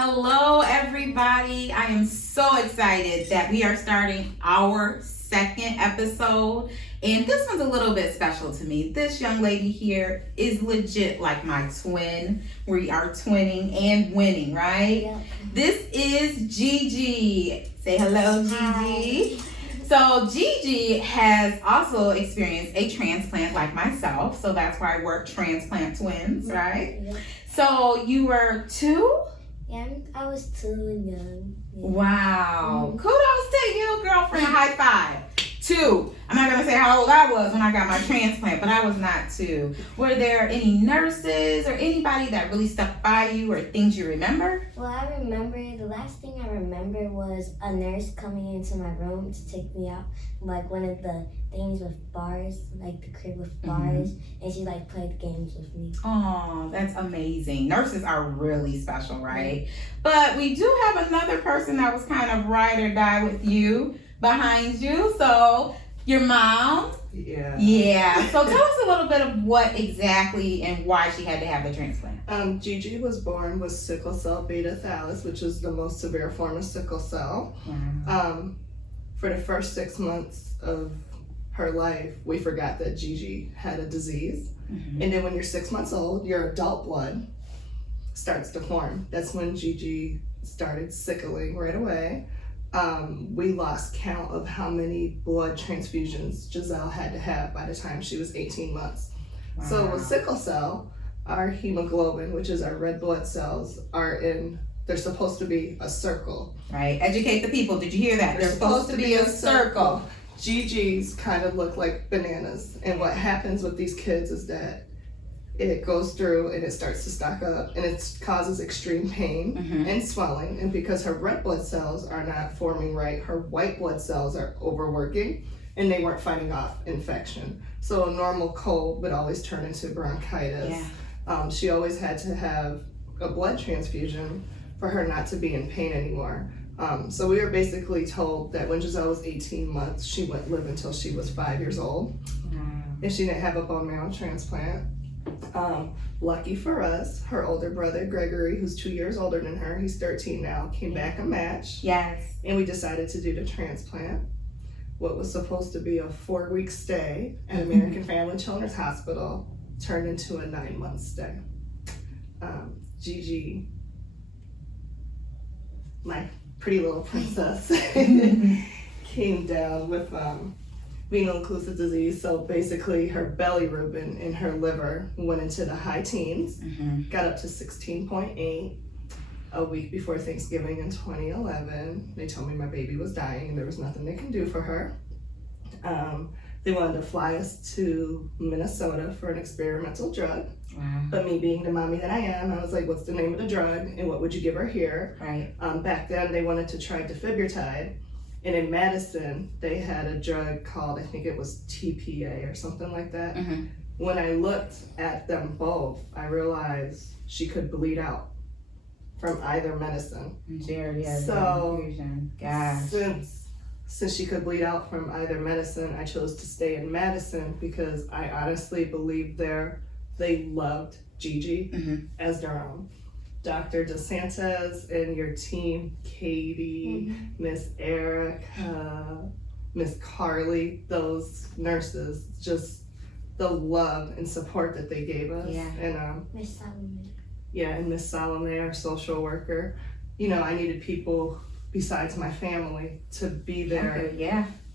Hello, everybody. I am so excited that we are starting our second episode. And this one's a little bit special to me. This young lady here is legit like my twin. We are twinning and winning, right? Yep. This is GiGi. Say hello, GiGi. So GiGi has also experienced a transplant like myself. So that's why I work transplant twins, right? Yep. So you were 2? Yeah, I was too young. Yeah. Wow. Kudos to you, girlfriend. High five. 2. I'm not going to say how old I was when I got my transplant, but I was not 2. Were there any nurses or anybody that really stuck by you or things you remember? Well, I remember, the last thing I remember was a nurse coming into my room to take me out, like one of the things with bars, like the crib with bars, and she like played games with me. Oh, that's amazing. Nurses are really special, right? But we do have another person that was kind of ride or die with you behind you. So your mom. Yeah. So tell us a little bit of what exactly and why she had to have the transplant. GiGi was born with sickle cell beta thallus, which is the most severe form of sickle cell. Wow. For the first 6 months of her life, we forgot that GiGi had a disease. Mm-hmm. And then when you're 6 months old, your adult blood starts to form. That's when GiGi started sickling right away. We lost count of how many blood transfusions Giselle had to have by the time she was 18 months. Wow. So with sickle cell, our hemoglobin, which is our red blood cells, they're supposed to be a circle. Right. Educate the people. Did you hear that? They're supposed to be a circle. GiGi's kind of look like bananas. And what happens with these kids is that it goes through and it starts to stock up and it causes extreme pain and swelling. And because her red blood cells are not forming right, her white blood cells are overworking and they weren't fighting off infection. So a normal cold would always turn into bronchitis. Yeah. She always had to have a blood transfusion for her not to be in pain anymore. So we were basically told that when Giselle was 18 months, she wouldn't live until she was 5 years old. If she didn't have a bone marrow transplant. Lucky for us, her older brother, Gregory, who's 2 years older than her, he's 13 now, came back a match. Yes. And we decided to do the transplant. What was supposed to be a 4-week stay at American Family Children's Hospital turned into a 9-month stay. GiGi, my pretty little princess, came down with renal occlusive disease. So basically her bilirubin in her liver went into the high teens, got up to 16.8 a week before Thanksgiving in 2011. They told me my baby was dying and there was nothing they can do for her. They wanted to fly us to Minnesota for an experimental drug. Wow. But me being the mommy that I am, I was like, what's the name of the drug and what would you give her here? Right. Back then they wanted to try defibrotide. And in Madison, they had a drug called, I think it was TPA or something like that. When I looked at them both, I realized she could bleed out from either medicine. Jerry has So, confusion. Gosh. Since she could bleed out from either medicine, I chose to stay in Madison because I honestly believe they loved GiGi as their own. Dr. DeSantis and your team, Katie, Miss Erica, Miss Carly, those nurses, just the love and support that they gave us. Yeah. And Miss Salome. yeah, and Miss Salome, our social worker. You know, I needed people besides my family to be there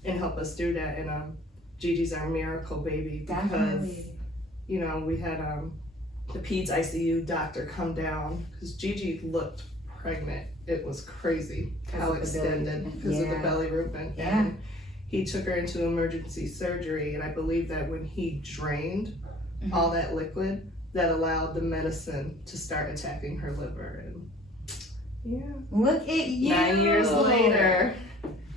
and help us do that. And GiGi's our miracle baby because Definitely. you know, we had the peds ICU doctor come down because GiGi looked pregnant. It was crazy how extended because of the bilirubin. Yeah. And he took her into emergency surgery, and I believe that when he drained all that liquid, that allowed the medicine to start attacking her liver. And yeah, Look at you. 9 years later.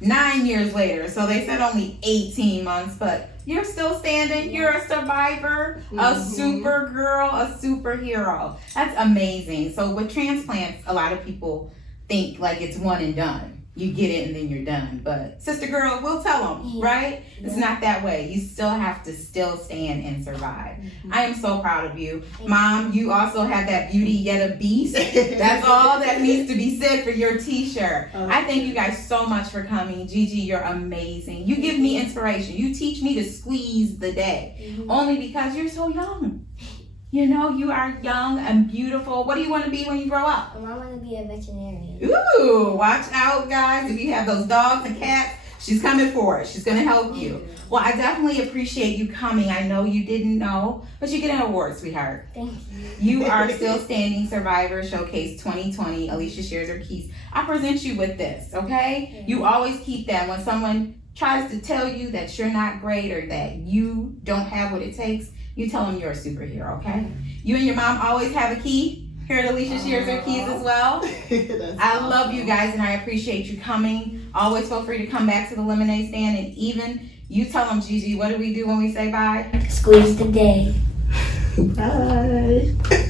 9 years later. So they said only 18 months, but you're still standing. You're a survivor, a Supergirl, a superhero. That's amazing. So with transplants, a lot of people think like it's one and done. you get it and then you're done. But Sister Girl, we'll tell them, right? It's not that way. You still have to still stand and survive. I am so proud of you. Mom, you also have that beauty yet a beast. That's all that needs to be said for your t-shirt. I thank you guys so much for coming. Gigi, you're amazing. You give me inspiration. You teach me to squeeze the day. Only because you're so young. You know, you are young and beautiful. What do you want to be when you grow up? I want to be a veterinarian. Ooh, watch out, guys. If you have those dogs and cats, she's coming for it. She's going to help you. Well, I definitely appreciate you coming. I know you didn't know, but you get an award, sweetheart. Thank you. You are still standing Survivor Showcase 2020. Alicia shares her keys. I present you with this, okay? You always keep that. When someone tries to tell you that you're not great or that you don't have what it takes, you tell them you're a superhero, okay? You and your mom always have a key. Here at Alicia shares her keys as well. I love you guys and I appreciate you coming. Always feel free to come back to the lemonade stand, and even you tell them, Gigi, what do we do when we say bye? Squeeze the day. Bye.